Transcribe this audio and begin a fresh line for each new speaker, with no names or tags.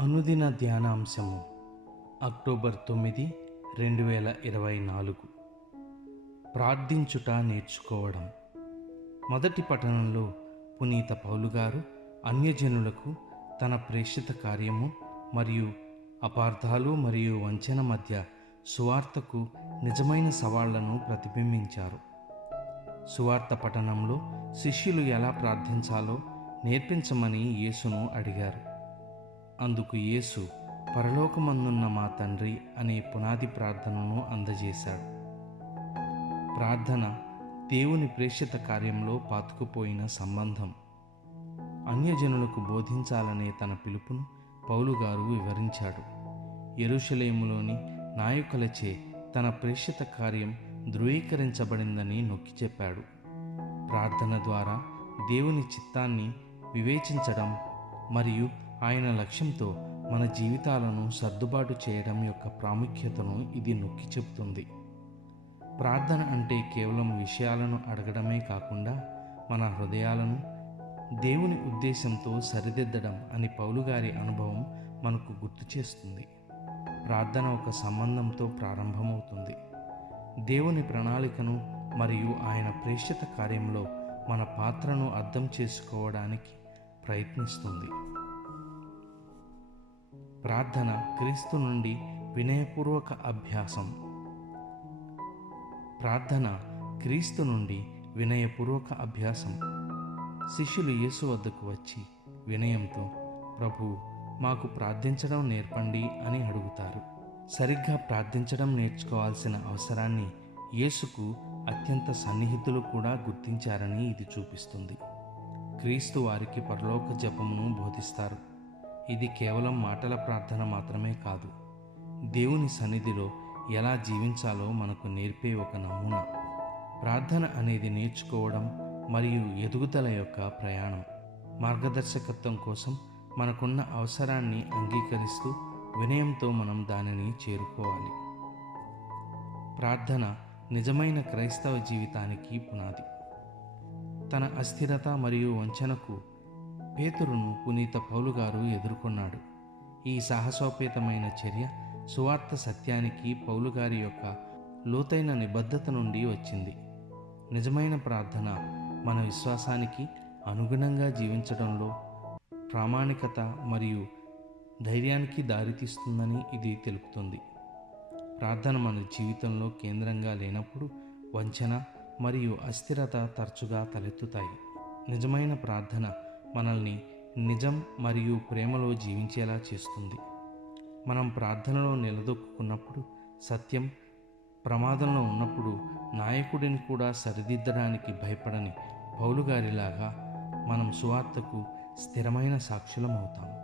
అనుదిన ధ్యానాంశము అక్టోబర్ తొమ్మిది రెండు వేల ఇరవై నాలుగు. ప్రార్థించుట నేర్చుకోవడం. మొదటి పట్టణంలో పునీత పౌలు గారు అన్యజనులకు తన ప్రేషిత కార్యము మరియు అపార్థాలు మరియు వంచన మధ్య సువార్తకు నిజమైన సవాళ్ళను ప్రతిబింబించారు. సువార్త పఠనంలో శిష్యులు ఎలా ప్రార్థించాలో నేర్పించమని యేసును అడిగారు. అందుకు యేసు పరలోకమందున్న మా తండ్రి అనే పునాది ప్రార్థనను అందజేశాడు. ప్రార్థన దేవుని ప్రేషిత కార్యంలో పాతుకుపోయిన సంబంధం. అన్యజనులకు బోధించాలనే తన పిలుపును పౌలు గారు వివరించాడు. ఎరుషలేములోని నాయకులచే తన ప్రేషిత కార్యం ధృవీకరించబడిందని నొక్కి చెప్పాడు. ప్రార్థన ద్వారా దేవుని చిత్తాన్ని వివేచించడం మరియు ఆయన లక్ష్యంతో మన జీవితాలను సర్దుబాటు చేయడం యొక్క ప్రాముఖ్యతను ఇది నొక్కి చెబుతుంది ప్రార్థన అంటే కేవలం విషయాలను అడగడమే కాకుండా మన హృదయాలను దేవుని ఉద్దేశంతో సరిదిద్దడం అని పౌలు గారి అనుభవం మనకు గుర్తు చేస్తుంది. ప్రార్థన ఒక సంబంధంతో ప్రారంభమవుతుంది. దేవుని ప్రణాళికను మరియు ఆయన ప్రేషిత కార్యంలో మన పాత్రను అర్థం చేసుకోవడానికి ప్రయత్నిస్తుంది. ప్రార్థన క్రీస్తు నుండి వినయపూర్వక అభ్యాసం. ప్రార్థన క్రీస్తు నుండి వినయపూర్వక అభ్యాసం. శిష్యులు యేసు వద్దకు వచ్చి వినయంతో ప్రభు మాకు ప్రార్థించడం నేర్పండి అని అడుగుతారు. సరిగ్గా ప్రార్థించడం నేర్చుకోవాల్సిన అవసరాన్ని యేసుకు అత్యంత సన్నిహితులు కూడా గుర్తించారని ఇది చూపిస్తుంది. క్రీస్తు వారికి పరలోక జపమును బోధిస్తారు. ఇది కేవలం మాటల ప్రార్థన మాత్రమే కాదు. దేవుని సన్నిధిలో ఎలా జీవించాలో మనకు నేర్పే ఒక నమూనా. ప్రార్థన అనేది నేర్చుకోవడం మరియు ఎదుగుదల యొక్క ప్రయాణం. మార్గదర్శకత్వం కోసం మనకున్న అవసరాన్ని అంగీకరిస్తూ వినయంతో మనం దానిని చేరుకోవాలి. ప్రార్థన నిజమైన క్రైస్తవ జీవితానికి పునాది. తన అస్థిరత మరియు వంచనకు పేతురును పునీత పౌలు గారు ఎదుర్కొన్నాడు. ఈ సాహసోపేతమైన చర్య సువార్త సత్యానికి పౌలు గారి యొక్క లోతైన నిబద్ధత నుండి వచ్చింది. నిజమైన ప్రార్థన మన విశ్వాసానికి అనుగుణంగా జీవించడంలో ప్రామాణికత మరియు ధైర్యానికి దారితీస్తుందని ఇది తెలుపుతుంది. ప్రార్థన మన జీవితంలో కేంద్రంగా లేనప్పుడు వంచన మరియు అస్థిరత తరచుగా తలెత్తుతాయి. నిజమైన ప్రార్థన మనల్ని నిజం మరియు ప్రేమలో జీవించేలా చేస్తుంది. మనం ప్రార్థనలో నిలదొక్కున్నప్పుడు సత్యం ప్రమాదంలో ఉన్నప్పుడు నాయకుడిని కూడా సరిదిద్దడానికి భయపడని పౌలు గారిలాగా మనం సువార్తకు స్థిరమైన సాక్షులం అవుతాము.